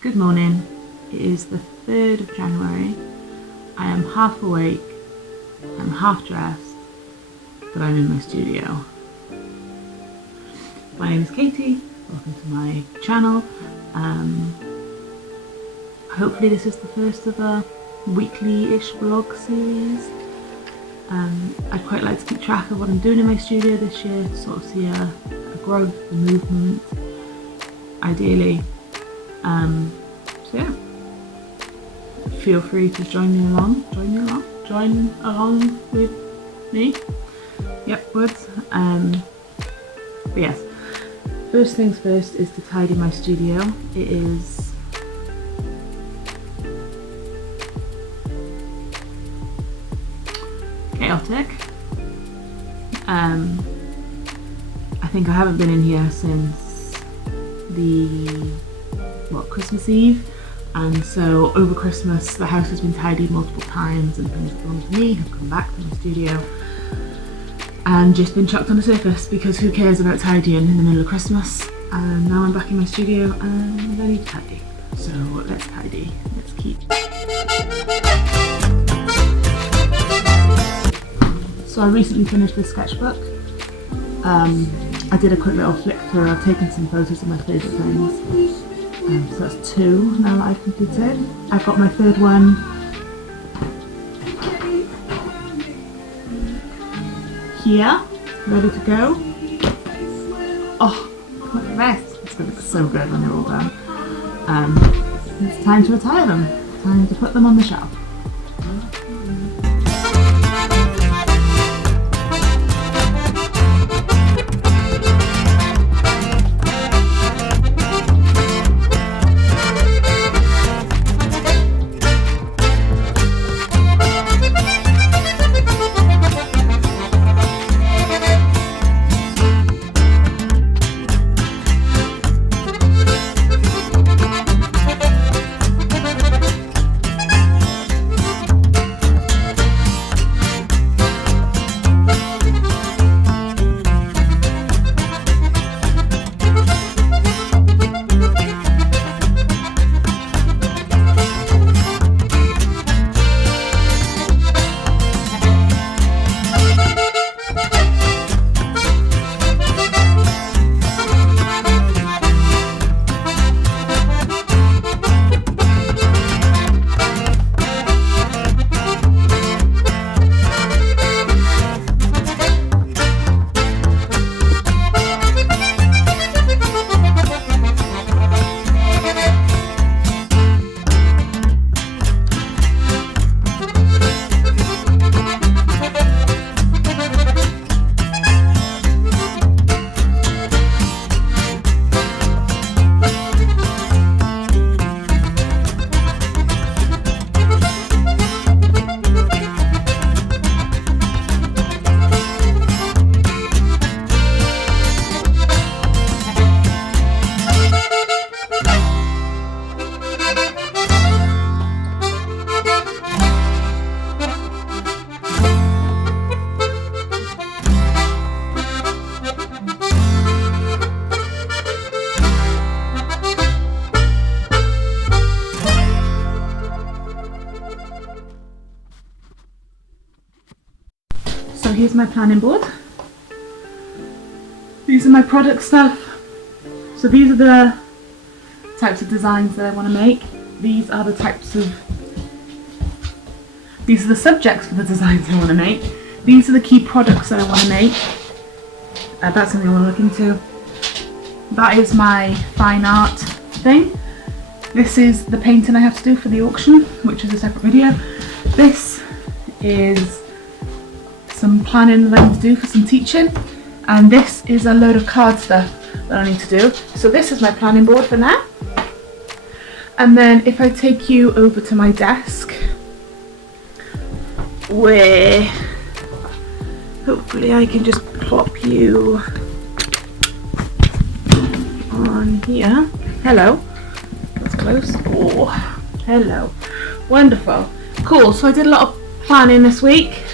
Good morning. It is the 3rd of January. I am half awake, I'm half dressed, but I'm in my studio. My name is Katie, welcome to my channel. Hopefully this is the first of a weekly-ish vlog series. I'd quite like to keep track of what I'm doing in my studio this year, to sort of see a growth, a movement, ideally. So yeah, feel free to join along with me. Yep, words. But yes, first things first is to tidy my studio. It is chaotic. I think I haven't been in here since Christmas Eve, and so over Christmas the house has been tidied multiple times and things that belong to me have come back to my studio and just been chucked on the surface, because who cares about tidying in the middle of Christmas. And now I'm back in my studio and I need to tidy, so let's tidy, let's keep. So I recently finished this sketchbook. I did a quick little flick through. I've taken some photos of my favourite things. So that's 2 now that I've completed. I've got my 3rd one here, ready to go. Oh, what a mess. It's going to look so good when they're all done. It's time to retire them. Time to put them on the shelf. So here's my planning board. These are my product stuff. So these are the types of designs that I want to make. These are the subjects for the designs I want to make. These are the key products that I want to make. That's something I want to look into. That is my fine art thing. This is the painting I have to do for the auction, which is a separate video. This is some planning that I need to do for some teaching, and this is a load of card stuff that I need to do. So this is my planning board for now. And then if I take you over to my desk, where hopefully I can just plop you on here. Hello. That's close. Oh, hello. Wonderful. Cool. So I did a lot of planning this week.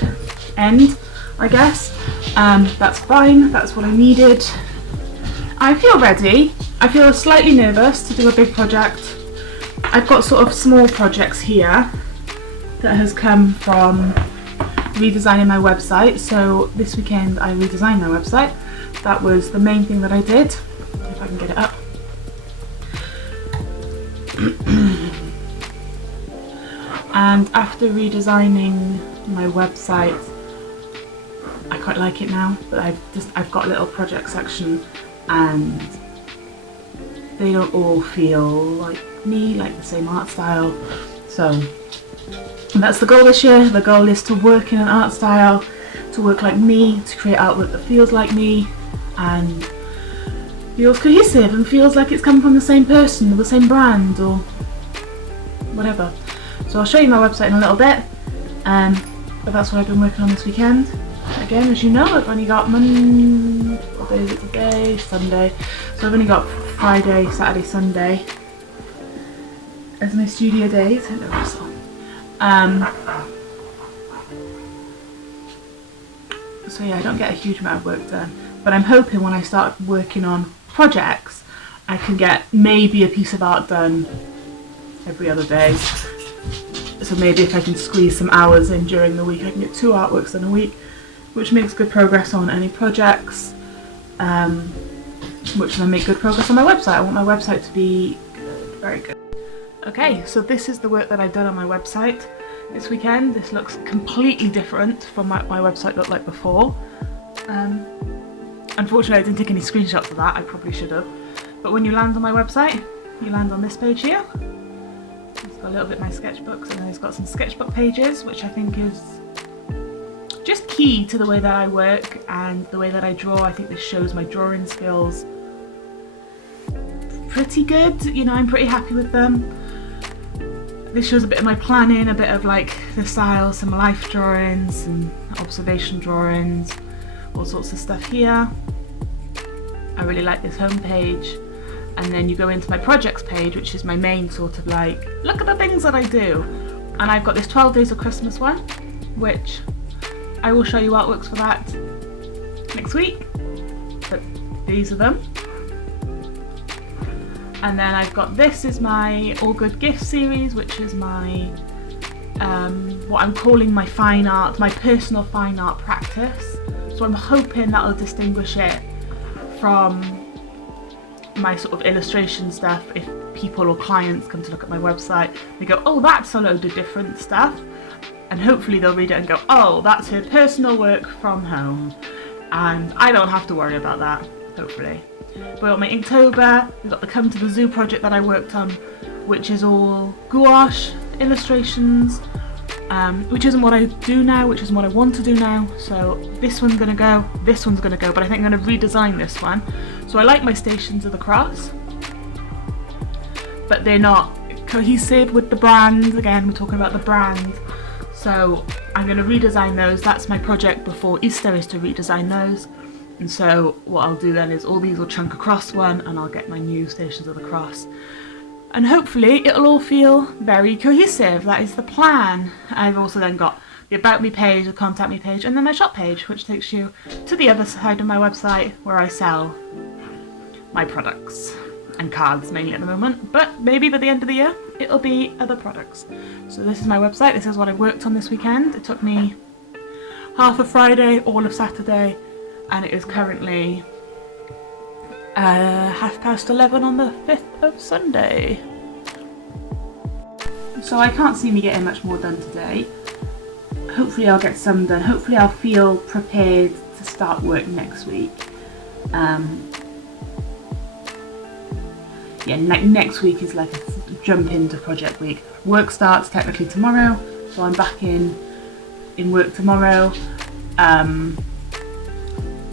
I guess. That's fine. That's what I needed. I feel ready. I feel slightly nervous to do a big project I've got sort of small projects here that has come from redesigning my website. So this weekend I redesigned my website. That was the main thing that I did. If I can get it up. And after redesigning my website, I quite like it now, but I've got a little project section and they don't all feel like me, like the same art style. So that's the goal this year. The goal is to work in an art style, to work like me, to create artwork that feels like me and feels cohesive and feels like it's come from the same person or the same brand or whatever. So I'll show you my website in a little bit, but that's what I've been working on this weekend. Again, as you know, I've only got what day is it today? Sunday. So I've only got Friday, Saturday, Sunday as my studio days. Hello, Russell. So yeah, I don't get a huge amount of work done, but I'm hoping when I start working on projects, I can get maybe a piece of art done every other day. So maybe if I can squeeze some hours in during the week, I can get 2 artworks done a week, which makes good progress on any projects, which then make good progress on my website. I want my website to be good, very good. Okay, so this is the work that I've done on my website this weekend. This looks completely different from what my website looked like before. Unfortunately, I didn't take any screenshots of that. I probably should have. But when you land on my website, you land on this page here. It's got a little bit of my sketchbooks, and then it's got some sketchbook pages, which I think is just key to the way that I work and the way that I draw. I think this shows my drawing skills pretty good. You know, I'm pretty happy with them. This shows a bit of my planning, a bit of like the style, some life drawings, some observation drawings, all sorts of stuff here. I really like this home page. And then you go into my projects page, which is my main sort of like, look at the things that I do. And I've got this 12 Days of Christmas one, which I will show you artworks for that next week. But these are them. And then I've got, this is my All Good Gifts series, which is my, what I'm calling my fine art, my personal fine art practice. So I'm hoping that'll distinguish it from my sort of illustration stuff. If people or clients come to look at my website, they go, oh, that's a load of different stuff. And hopefully they'll read it and go, oh, that's her personal work from home. And I don't have to worry about that, hopefully. But on my Inktober, we've got the Come to the Zoo project that I worked on, which is all gouache illustrations, which isn't what I do now, which isn't what I want to do now. So this one's gonna go, this one's gonna go, but I think I'm gonna redesign this one. So I like my Stations of the Cross, but they're not cohesive with the brand. Again, we're talking about the brand. So I'm gonna redesign those. That's my project before Easter, is to redesign those. And so what I'll do then is all these will chunk across one, and I'll get my new Stations of the Cross. And hopefully it'll all feel very cohesive. That is the plan. I've also then got the About Me page, the Contact Me page, and then my shop page, which takes you to the other side of my website where I sell my products and cards mainly at the moment. But maybe by the end of the year, it'll be other products. So this is my website. This is what I worked on this weekend. It took me half of Friday, all of Saturday, and it is currently 11:30 on the 5th of Sunday. So I can't see me getting much more done today. Hopefully I'll get some done. Hopefully I'll feel prepared to start work next week. Yeah, next week is like a jump into project week. Work starts technically tomorrow, so I'm back in work tomorrow.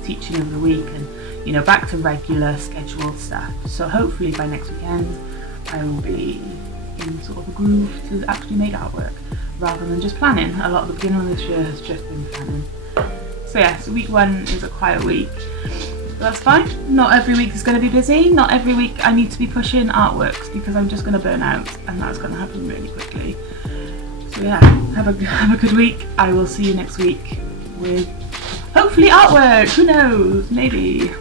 Teaching over the week, and you know, back to regular scheduled stuff. So hopefully by next weekend I will be in sort of a groove to actually make artwork rather than just planning. A lot of the beginning of this year has just been planning. So yeah, so week 1 is a quiet week. But that's fine. Not every week is going to be busy. Not every week I need to be pushing artworks, because I'm just going to burn out, and that's going to happen really quickly. So yeah, have a good week. I will see you next week with hopefully artwork, who knows, maybe.